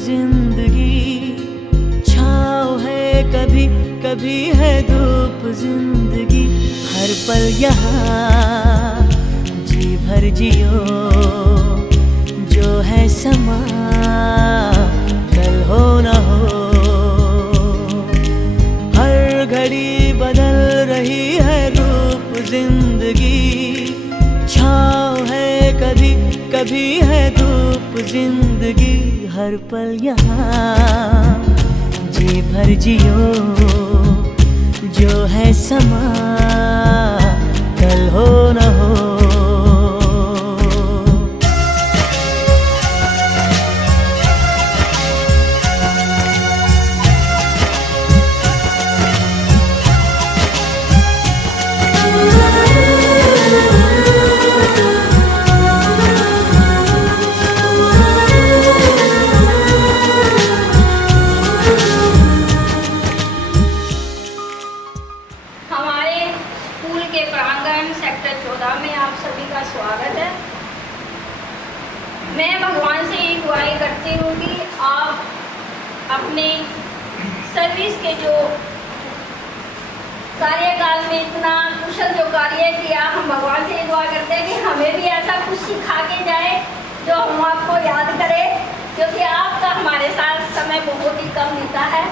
जिंदगी, छाँव है कभी कभी है धूप जिंदगी। हर पल यहाँ जी भर जियो, जो है समा कल हो न हो। हर घड़ी बदल रही है रूप जिंदगी, छाँव है कभी कभी है धूप जिंदगी। हर पल यहाँ जी भर जियो, जो है समा कल हो न हो। स्वागत है। मैं भगवान से ये दुआएं करती हूँ कि आप अपने सर्विस के जो कार्यकाल में इतना कुशल जो कार्य किया, हम भगवान से ये दुआ करते हैं कि हमें भी ऐसा कुछ सिखा के जाए जो हम आपको याद करें, क्योंकि आपका हमारे साथ समय बहुत ही कम बीता है।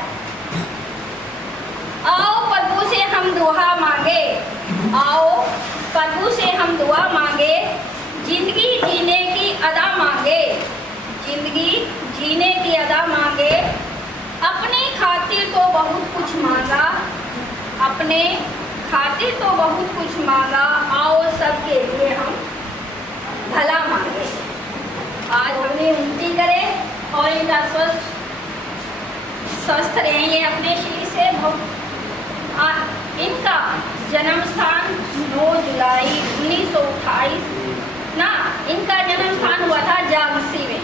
आओ प्रभु से हम दुआ मांगे, आओ प्रभु से हम दुआ मांगे, जिंदगी जीने की अदा मांगे, जिंदगी जीने की अदा मांगे। अपने खातिर तो बहुत कुछ मांगा, अपने खातिर तो बहुत कुछ मांगा, आओ सबके लिए हम भला मांगे। आज हमने उन्नति करें और इनका स्वस्थ रहेंगे अपने शरीर से। इनका जन्म स्थान 9 जुलाई 1928 ना, इनका जन्म स्थान हुआ था झांसी में,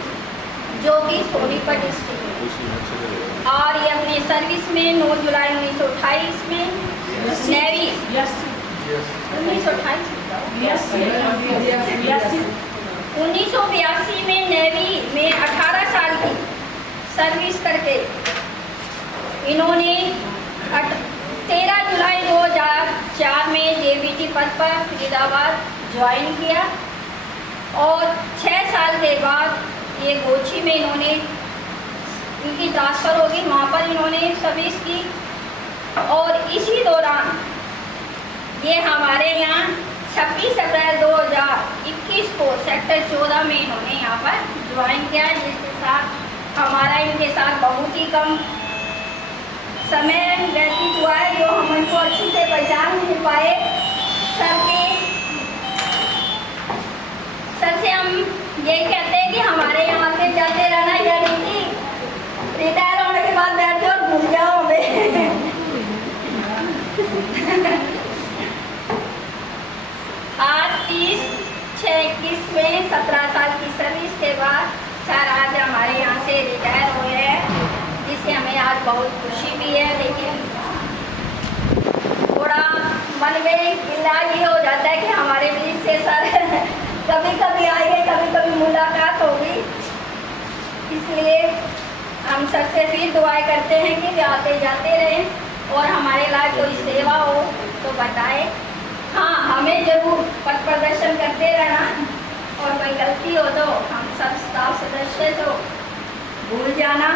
जो कि सोनीपत डिस्ट्रिक्ट में। और ये अपने सर्विस में 9 जुलाई 1928 में नेवी 1982 में नेवी में 18 साल की सर्विस करके इन्होंने 13 जुलाई 2004 में जेबीटी पद पर फरीदाबाद ज्वाइन किया और 6 साल के बाद ये गोची में इन्होंने इनकी ट्रांसफ़र होगी, वहाँ पर इन्होंने सर्विस की। और इसी दौरान ये हमारे यहाँ 26 अप्रैल 2021 को सेक्टर 14 में इन्होंने यहाँ पर ज्वाइन किया, जिसके साथ हमारा इनके साथ बहुत ही कम समय व्यतीत हुआ है, जो हम इनको अच्छी से पहचान नहीं पाए। सर से हम यही कहते हैं कि हमारे यहाँ आते जाते रहना, यानी कि रिटायर होने के बाद बैठ जाओ और घूम जाओ हमें। आज 30/6/21 में 17 साल की सर्विस के बाद सर आज हमारे यहाँ से रिटायर हुए हैं, जिससे हमें आज बहुत खुशी भी है। लेकिन थोड़ा मन में गिला ये हो जाता है कि हमारे बीच से सर कभी कभी आएंगे, कभी कभी मुलाकात होगी। इसलिए हम सर से फिर दुआएं करते हैं कि वे आते जाते रहें और हमारे लायक कोई सेवा हो तो बताएं। हाँ, हमें जरूर पथ प्रदर्शन करते रहना, और कोई गलती हो तो हम सब स्टाफ सदस्य तो भूल जाना।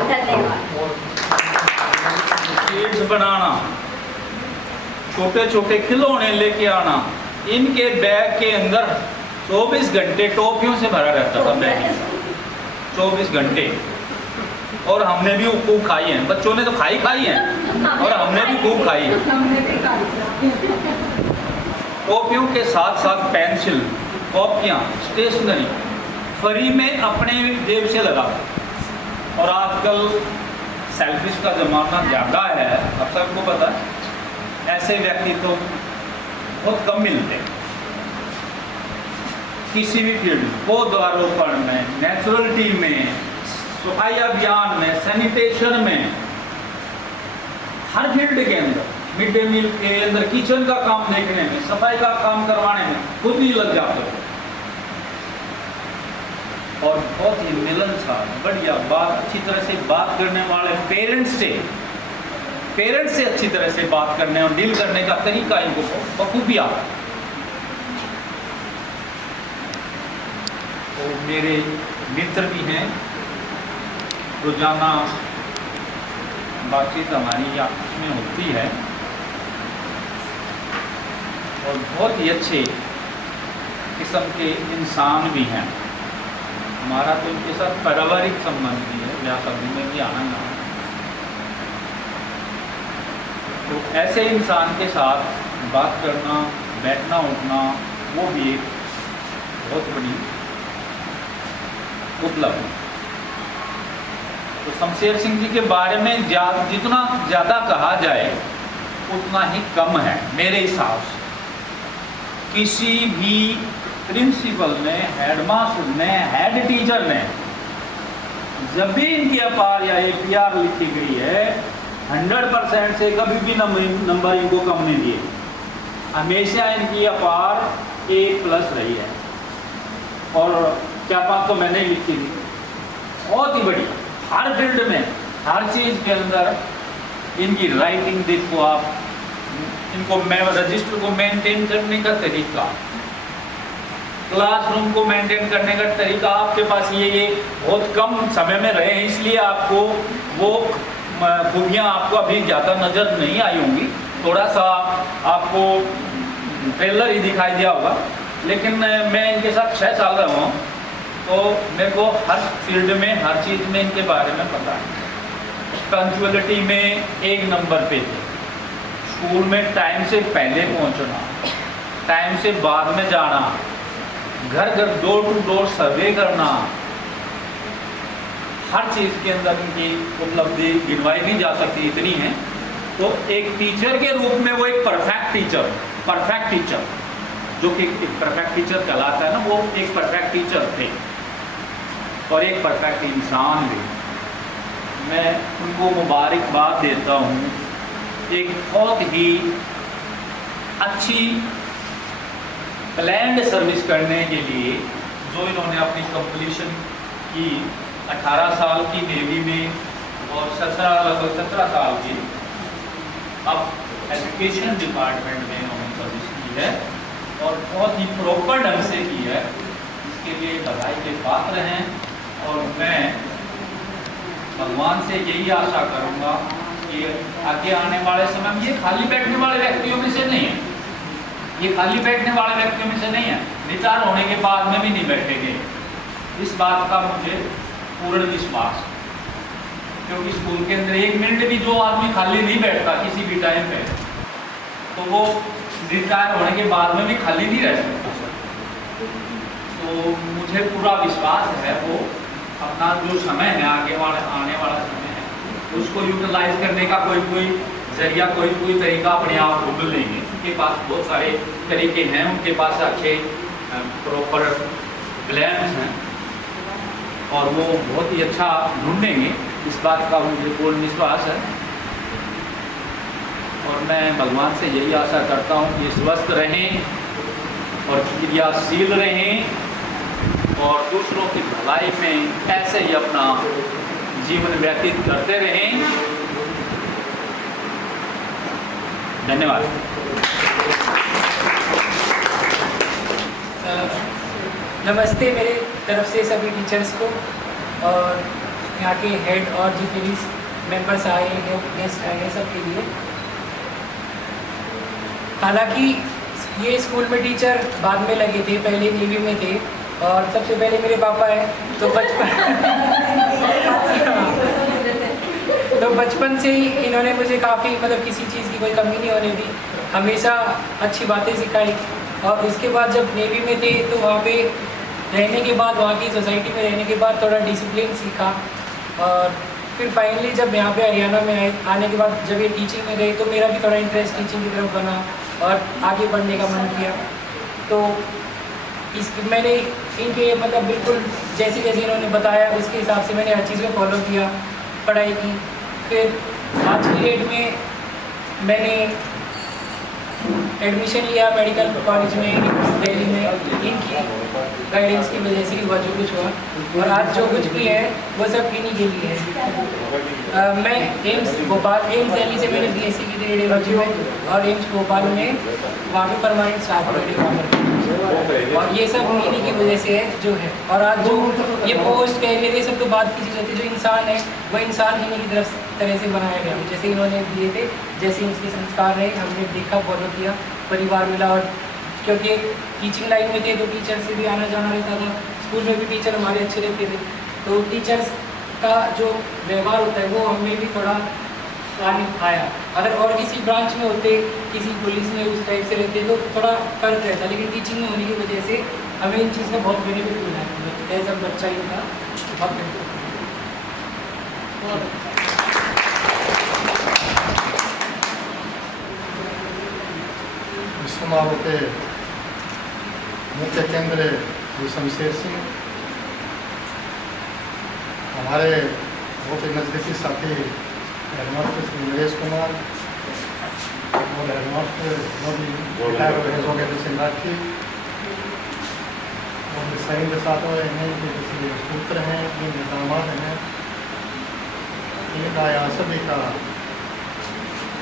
धन्यवाद। किड्स बनाना, छोटे छोटे खिलौने लेके आना, इनके बैग के अंदर 24 घंटे टॉफियों से भरा रहता था बैग, 24 घंटे। और हमने भी खूब खाई है, बच्चों ने तो खाई है और हमने भी खूब खाई है। टॉफियों के साथ साथ पेंसिल, कॉपियाँ, स्टेशनरी फ्री में अपने जेब से लगा। और आजकल सेल्फिश का ज़माना ज़्यादा है, अब सबको पता है, ऐसे व्यक्ति तो बहुत कम मिलते हैं किसी भी फील्ड में, पौधारोपण में, नेचुरलिटी में, सफाई अभियान में, सैनिटेशन में, हर फील्ड के अंदर, मिड डे मील के अंदर, किचन का काम देखने में, सफाई का काम करवाने में खुद ही लग जाते हो। और बहुत ही मिलनसार, बढ़िया बात, अच्छी तरह से बात करने वाले पेरेंट्स से अच्छी तरह से बात करने और डील करने का तरीका इनको बखूबी आता है। तो मेरे मित्र भी हैं, रोजाना बातचीत हमारी आपस में होती है और बहुत ही अच्छे किस्म के इंसान भी हैं। हमारा तो इनके साथ पारिवारिक संबंध भी है, ब्याह शादी में भी आना ना। तो ऐसे इंसान के साथ बात करना, बैठना उठना, वो भी एक बहुत बड़ी उपलब्धि। तो शमशेर सिंह जी के बारे में जितना ज़्यादा कहा जाए उतना ही कम है मेरे हिसाब से। किसी भी प्रिंसिपल ने, हेडमास्टर ने, हेड टीचर ने जब भी इनकी अपार या APR लिखी गई है 100% से कभी भी नंबर इनको कम नहीं दिए। हमेशा इनकी अपार A+ रही है और 4-5 तो मैंने ही लिखी थी। बहुत ही बढ़िया, हर फील्ड में, हर चीज़ के अंदर इनकी राइटिंग देखो आप, इनको रजिस्टर को मेंटेन करने का तरीका, क्लासरूम को मेंटेन करने का तरीका, आपके पास ये बहुत कम समय में रहे हैं इसलिए आपको वो खूबियाँ आपको अभी ज़्यादा नज़र नहीं आई होंगी, थोड़ा सा आपको ट्रेलर ही दिखाई दिया होगा। लेकिन मैं इनके साथ 6 साल रहा हूँ तो मेरे को हर फील्ड में, हर चीज़ में इनके बारे में पता है। पंक्चुअलिटी में 1 नंबर पे थे, स्कूल में टाइम से पहले पहुँचना, टाइम से बाद में जाना, घर घर डोर टू डोर सर्वे करना, हर चीज़ के अंदर इनकी उपलब्धि गिनवाई नहीं जा सकती, इतनी है। तो एक टीचर के रूप में वो एक परफेक्ट टीचर जो कि एक परफेक्ट टीचर कहलाता है ना, वो एक परफेक्ट टीचर थे और एक परफेक्ट इंसान भी। मैं उनको मुबारकबाद देता हूँ एक बहुत ही अच्छी प्लैंड सर्विस करने के लिए जो इन्होंने अपनी कंप्लीशन की। 18 साल की नेवी में और लगभग 17 साल की अब एजुकेशन डिपार्टमेंट में इन्होंने सर्विस की है और बहुत ही प्रॉपर ढंग से की है। इसके लिए बधाई के पात्र हैं और मैं भगवान से यही आशा करूँगा कि आगे आने वाले समय में ये खाली बैठने वाले व्यक्तियों में से नहीं है, ये खाली बैठने वाले व्यक्तियों में से नहीं है, रिटायर होने के बाद में भी नहीं बैठेंगे। इस बात का मुझे पूर्ण विश्वास, क्योंकि स्कूल के अंदर 1 मिनट भी जो आदमी खाली नहीं बैठता किसी भी टाइम पे, तो वो रिटायर होने के बाद में भी खाली नहीं रह सकता। तो मुझे पूरा विश्वास है वो अपना जो समय है आने वाला समय है उसको यूटिलाइज करने का कोई जरिया, कोई तरीका अपने आप ढूंढ लेंगे। उनके पास बहुत सारे तरीके हैं, उनके पास अच्छे प्रॉपर प्लान्स हैं और वो बहुत ही अच्छा ढूंढेंगे, इस बात का मुझे पूर्ण विश्वास है। और मैं भगवान से यही आशा करता हूँ कि स्वस्थ रहें और क्रियाशील रहें और दूसरों की भलाई में ऐसे ही अपना जीवन व्यतीत करते रहें। धन्यवाद। नमस्ते मेरे तरफ से सभी टीचर्स को और यहाँ के हेड और जितने भी मेंबर्स आए हैं, गेस्ट आए हैं, सबके लिए। हालांकि ये स्कूल में टीचर बाद में लगे थे, पहले नेवी में थे और सबसे पहले मेरे पापा हैं, तो बचपन से ही इन्होंने मुझे काफ़ी मतलब किसी चीज़ की कोई कमी नहीं होने दी, हमेशा अच्छी बातें सिखाई। और उसके बाद जब नेवी में थे तो वहाँ पे रहने के बाद, वहाँ की सोसाइटी में रहने के बाद थोड़ा डिसिप्लिन सीखा और फिर फाइनली जब यहाँ पे हरियाणा में आने के बाद जब ये टीचिंग में गए तो मेरा भी थोड़ा इंटरेस्ट टीचिंग की तरफ बना और आगे बढ़ने का मन किया। तो मैंने इनके मतलब बिल्कुल जैसे जैसे इन्होंने बताया उसके हिसाब से मैंने हर चीज़ को फॉलो किया, पढ़ाई की। फिर आज की डेट में मैंने एडमिशन लिया मेडिकल कॉलेज में दिल्ली में, इनकी गाइडेंस की वजह से हुआ जो कुछ हुआ, और आज जो कुछ भी है वो सब इन्हीं के लिए है। मैं एम्स भोपाल, एम्स दिल्ली से मैंने BSc की थी रेडियोलॉजी में, और एम्स भोपाल में वहाँ पे परमानेंट स्टाफ और ये सब इन्हीं की वजह से है जो है। और आज जो ये पोस्ट कैरियर ये सब तो बात की चीज़ होती है, जो इंसान है वो इंसान इन्हीं की तरह से बनाया गया, जैसे इन्होंने दिए थे, जैसे इनके संस्कार रहे, हमने देखा, फॉलो किया, परिवार मिला। और क्योंकि टीचिंग लाइन में थे तो टीचर से भी आना जाना रहता था, स्कूल में भी टीचर हमारे अच्छे रहते थे, तो टीचर्स का जो व्यवहार होता है वो हमें भी थोड़ा आया। अगर और किसी ब्रांच में होते, किसी पुलिस में उस टाइप से रहते तो थोड़ा फर्क रहता, लेकिन टीचिंग में होने की वजह से हमें इन चीज़ का बहुत बेनिफिट मिला है। एज अ बच्चा इनका बहुत बेनिफिट। इस समारोह के मुख्य केंद्र श्री शमशेर सिंह, हमारे बहुत ही नज़दीकी साथी हेडमास्टर श्री नरेश कुमार और हेडमास्टर सिंह राठी, और सही के साथ में हैं जैसे पुत्र हैं, ये दामाद हैं, इनका यहाँ सभी का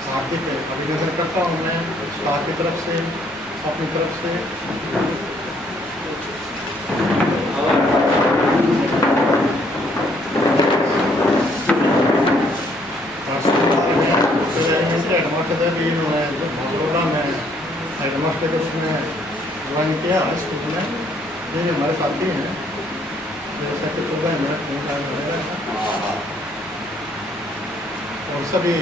हार्दिक अभिनंदन करता हूँ मैं आपकी तरफ से, अपनी तरफ से। हेडमास्टर भी बड़ौदा में हेडमास्टर के उसमें ज्वाइन किया स्कूल में, ये हमारे साथी हैं, जैसा कि 14 मिनट और सभी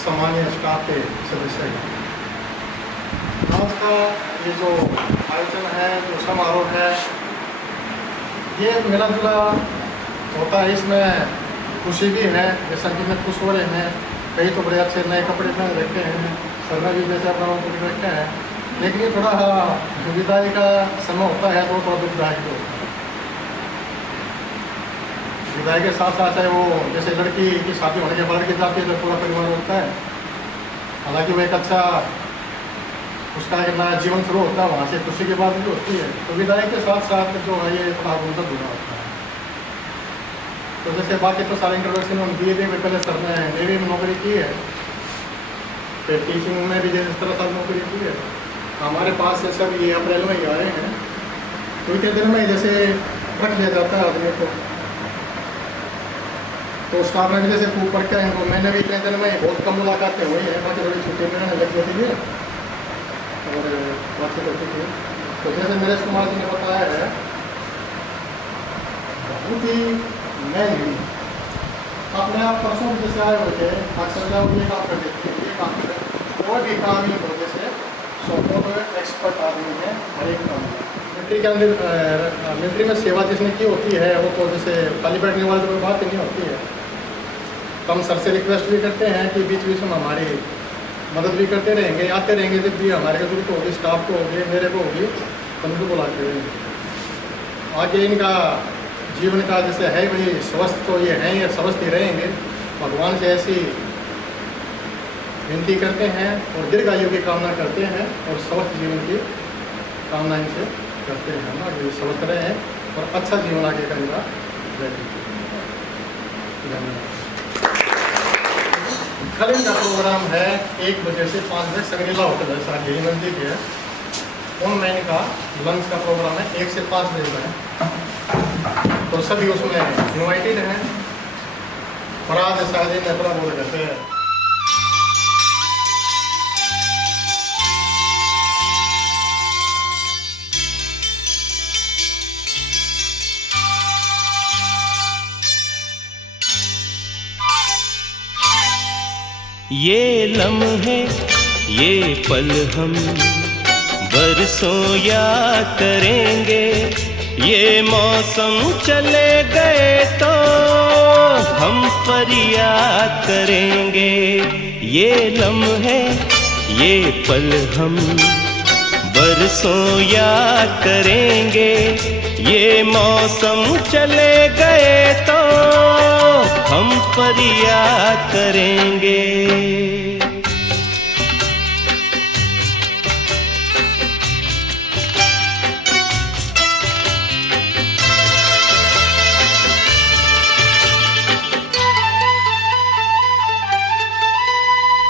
सामान्य स्टाफ के सदस्य हैं। आज का ये जो आयोजन है, जो समारोह है, ये मिला जुला होता है, इसमें खुशी भी है, जैसा कि मैं खुश हो रहे हैं, कई तो बड़े अच्छे नए कपड़े पहन रखे हैं, सर ने भी जैसे अपना पकड़ रखे हैं, लेकिन ये थोड़ा विदाई का समय होता है तो थोड़ा दुखदायक होता है। विदाई के साथ साथ चाहे वो जैसे लड़की की शादी होने के बाद लड़की जाती है तो पूरा परिवार होता है, हालांकि वो एक अच्छा उसका एक नया जीवन शुरू होता है, वहाँ से खुशी की बात भी होती है। तो विदाई के साथ साथ जो है ये थोड़ा गुजर जुड़ा होता है। तो जैसे बाकी तो सारे इंट्रोडक्शन हम दिए थे, पहले सर ने नेवी में नौकरी की है, फिर टीचिंग में भी जैसे 17 साल नौकरी की है। हमारे पास से सब ये अप्रैल में ही आए हैं, तो इतने दिन में जैसे रख लिया जाता है आदमी को, तो स्टाफ में भी जैसे खूब पढ़ के इनको मैंने भी इतने दिन में बहुत कम मुलाकातें हुई हैं, बाकी थोड़ी छुट्टी में लग जाती है और बातचीत होती थी। तो जैसे नरेश कुमार जी ने बताया है, बहुत ही नहीं अपने आप परसों जैसे आए हुए थे, अक्सर जाओ ये काम कर देते हैं, ये काम करें, कोई भी काम ही हो, जैसे सपोर्ट एक्सपर्ट आदमी है हर एक काम में। मिलिट्री के अंदर मिलिट्री में सेवा जिसने की होती है वो तो जैसे खाली बैठने वाले तो कोई बात ही नहीं होती है। तो हम सर से रिक्वेस्ट भी करते हैं कि बीच बीच में हमारी मदद भी करते रहेंगे, आते रहेंगे, जब भी हमारे जरूरत होगी, स्टाफ को होगी, मेरे को होगी, तो उनको बुलाते रहेंगे। आगे इनका जीवन का जैसे है वही स्वस्थ तो ये हैं, ये स्वस्थ ही रहेंगे, भगवान से ऐसी विनती करते हैं और दीर्घ आयु की कामना करते हैं और स्वस्थ जीवन की कामना इनसे करते हैं ना, ये स्वस्थ रहे और अच्छा जीवन आगे का इनका धन्यवाद। कल इनका प्रोग्राम है 1 बजे से 5 बजे, संगरीला होटल है साथ यही मंदिर के है, उनमें इनका लंच का प्रोग्राम है 1 से 5 बजे का है, तो सभी उसमें इन्वाइटेड हैं। और आज शादी में अपना बोल करते हैं। ये लम्हे ये पल हम बरसों याद करेंगे, ये मौसम चले गए तो हम फरियाद करेंगे। ये लम्हे ये पल हम बरसों याद करेंगे, ये मौसम चले गए तो हम फरियाद करेंगे।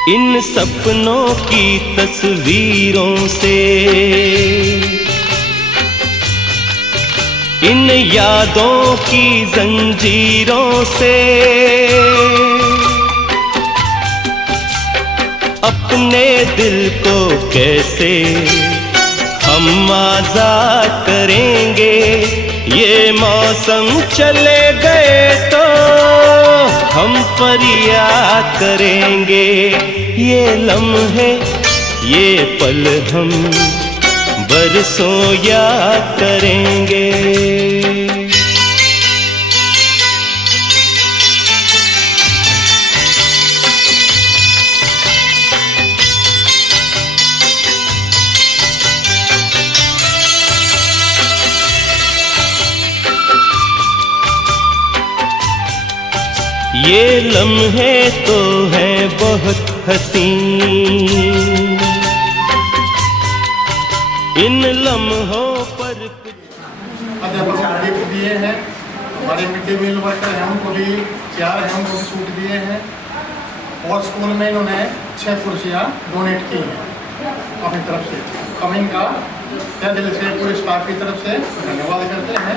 इन सपनों की तस्वीरों से, इन यादों की जंजीरों से अपने दिल को कैसे हम आजाद करेंगे। ये मौसम चले गए तो हम फरियाद करेंगे। ये लम्हे ये पल हम बरसों याद करेंगे। ये लम्हे तो हैं बहुत हसीन, इन लम्हों पर अध्यापक साड़ी भी दिए हैं, हमारे मिड डे मील वर्कर हैं उनको भी चेयर हैं उनको भी सूट दिए हैं, और स्कूल में इन्होंने 6 कुर्सियाँ डोनेट की हैं अपनी तरफ से। हम इनका तहे दिल से पूरे स्टाफ की तरफ से धन्यवाद करते हैं।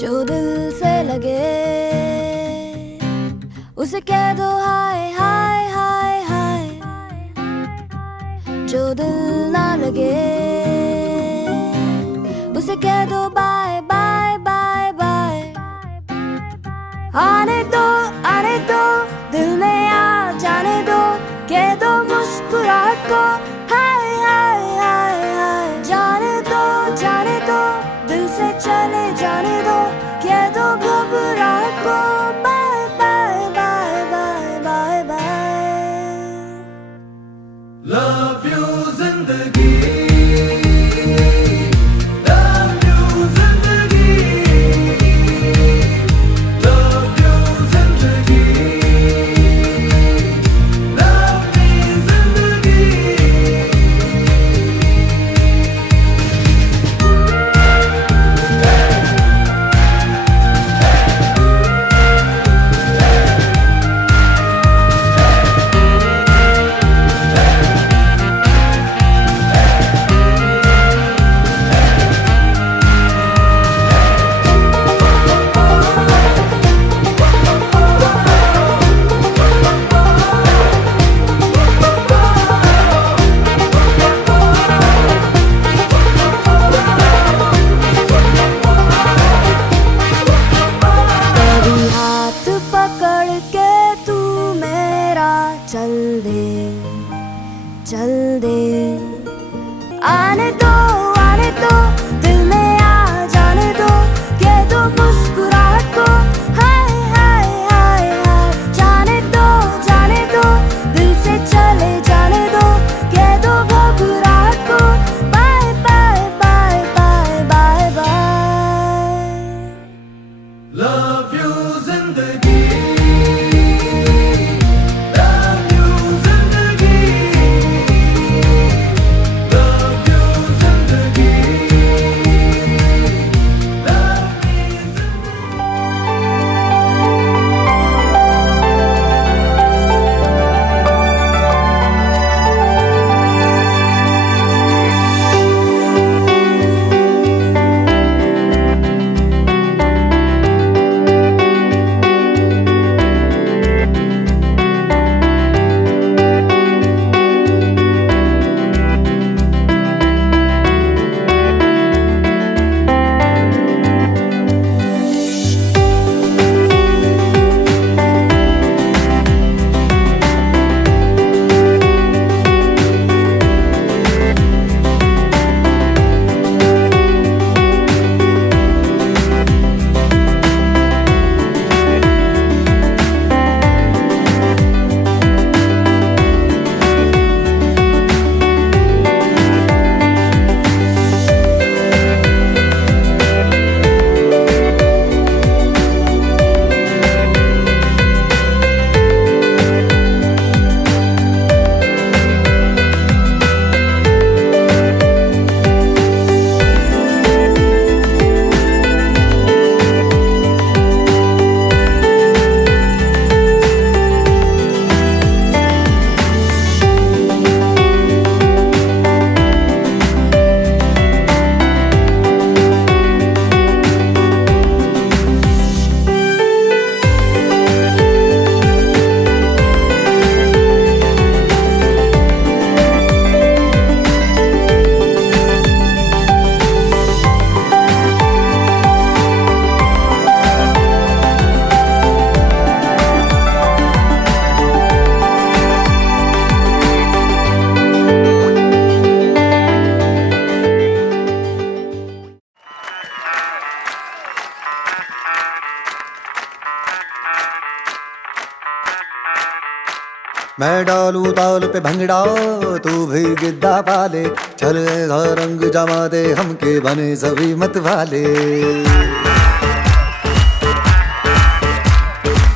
जो दिल से लगे उसे कह दो हाय हाय हाय हाय, जो दिल ना लगे उसे कह दो बाय बाय बाय बाय। आने दो दिल में आ जाने दो, कह दो मुस्कुराहट को हाय हाय हाय हाय। जाने दो दिल से चले जाने दो, कह दो घबराहट को bye bye bye bye bye bye. Love you जिंदगी love you जिंदगी love you जिंदगी love me जिंदगी तेरी हाथ पकड़ के तू मेरा चल दे आने दो दिल में आ जाने दो के दो मुस्कुराहट को हाय हाय हाय हाय जाने दो दिल से चले जाने दो के दो घबराहट को bye bye bye bye bye bye love you जिंदगी love you जिंदगी love you जिंदगी love me जिंदगी मैं डालू ताल पे भंगड़ा तू भी गिद्दा पाले चलेगा रंग जमा दे हमके बने सभी मत वाले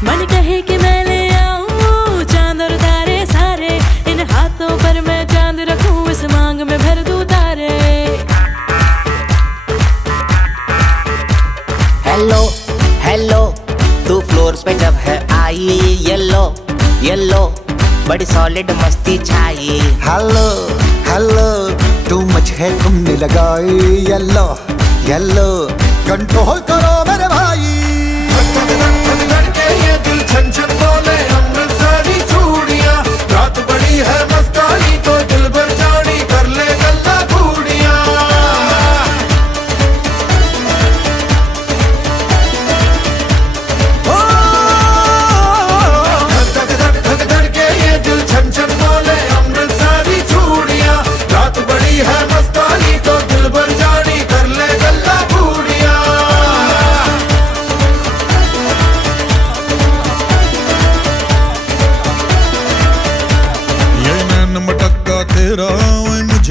मन कहे कि मैं ले आऊं चांद और तारे सारे इन हाथों पर मैं चांद रखूं इस मांग में भर दूं तारे हेलो हेलो तू फ्लोर्स पे जब है आई येलो येलो बड़ी सॉलिड मस्ती छाई हेलो हेलो तू मच है तुमने लगाई येलो येलो कंट्रोल करो मेरे भाई ये दिल छन छन बोले अमृतसरी चूड़ियां रात बड़ी है मस्तानी तो दिल भर जानी कर ले गल्ला घूड़ियां है मस्तानी तो दिल भर जानी कर ले गल्ला भूड़िया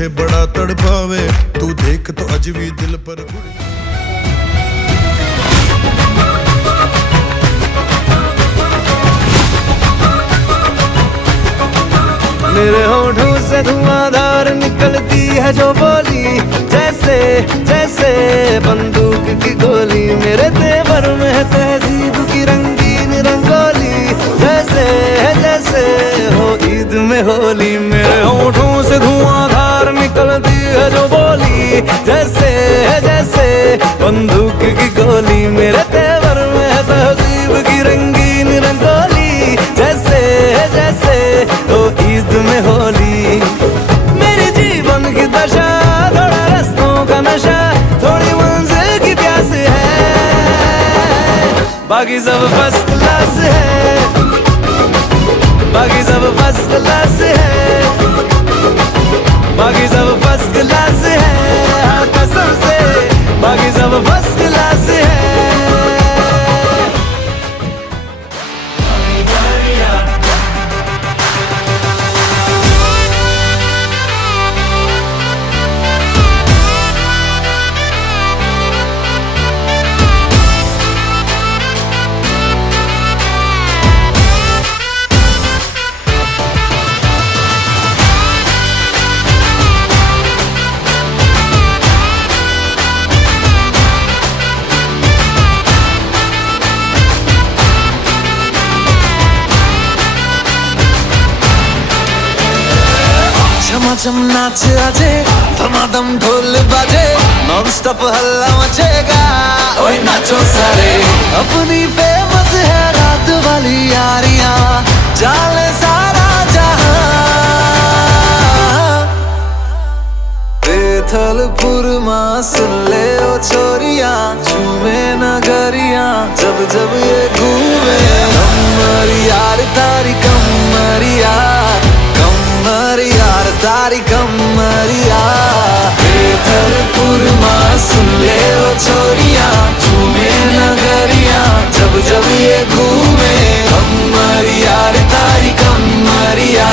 मुझे बड़ा तड़पावे, तू देख तो अजवी दिल पर गुड़ी। मेरे होठों से धुआंधार निकलती है जो बोली, जैसे जैसे बंदूक की गोली। मेरे तेवर में है तहजीब की रंगीन रंगोली, जैसे जैसे हो ईद में होली। मेरे होठों से धुआंधार निकलती है जो बोली, जैसे जैसे बंदूक की गोली। मेरे तेवर में है तहजीब की रंगीन रंगोली, जैसे जैसे हो ईद में होली। मेरे जीवन की दशा थोड़ा रस्तों का नशा, थोड़ी मंजिल की प्यास है। बाकी सब फर्स्ट क्लास है, बाकी सब फर्स्ट क्लास है, बाकी सब फर्स्ट क्लास है। हाँ कसम से बाकी सब फर्स्ट क्लास है। झमाझम नाच आजे, धमाधम ढोल बाजे, नॉन स्टॉप हल्ला मचेगा। ओए नाचो सारे, अपनी फेमस है रात वाली यारियां, जाले सारा जहां। बेथलपुर मां सुन ले ओ छोरियां, झूमे नगरियां जब जब ये घूमे। कमर यार तारी कमरिया, कमर यार तारी कमरिया। बेथलपुर मां सुन ले ओ छोरियां, झूमे नगरियां जब जब ये घूमे। कमर यार तारी कमरिया।